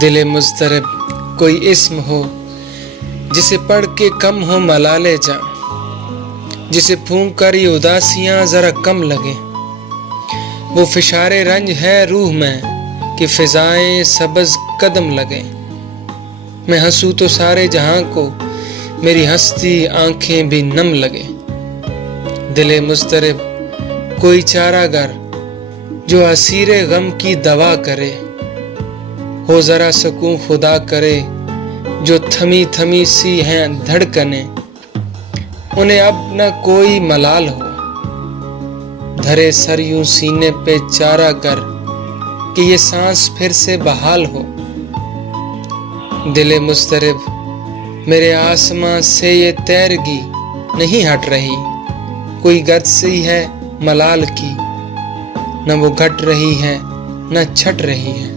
دل مضطرب کوئی اسم ہو جسے پڑھ کے کم ہو ملالے جاں، جسے پھونک کر یہ اداسیاں ذرا کم لگیں۔ وہ فشار رنج ہے روح میں کہ فضائیں سبز قدم لگیں۔ میں ہنسوں تو سارے جہاں کو میری ہستی آنکھیں بھی نم لگیں۔ دل مضطرب کوئی چارہ گر جو اسیر غم کی دوا کرے، ہو ذرا سکون خدا کرے جو تھمی تھمی سی ہیں دھڑکنیں، انہیں اب نہ کوئی ملال ہو، دھرے سر یوں سینے پہ چارہ گر کہ یہ سانس پھر سے بحال ہو۔ دل مضطرب میرے آسماں سے یہ تیرگی نہیں ہٹ رہی، کوئی گرد سی ہے ملال کی، نہ وہ گھٹ رہی ہے نہ چھٹ رہی ہے۔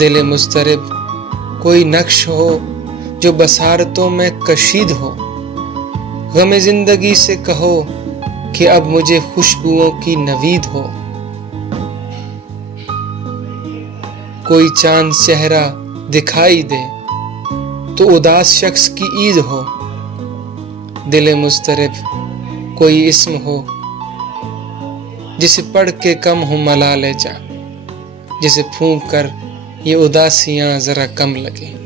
دل مضطرب کوئی نقش ہو جو بصارتوں میں کشید ہو، غم زندگی سے کہو کہ اب مجھے خوشبوؤں کی نوید ہو۔ کوئی چاند چہرہ دکھائی دے تو اداس شخص کی عید ہو۔ دل مضطرب کوئی اسم ہو جسے پڑھ کے کم ہو ملالے جاں، جسے پھونک کر یہ اداسیاں ذرا کم لگیں۔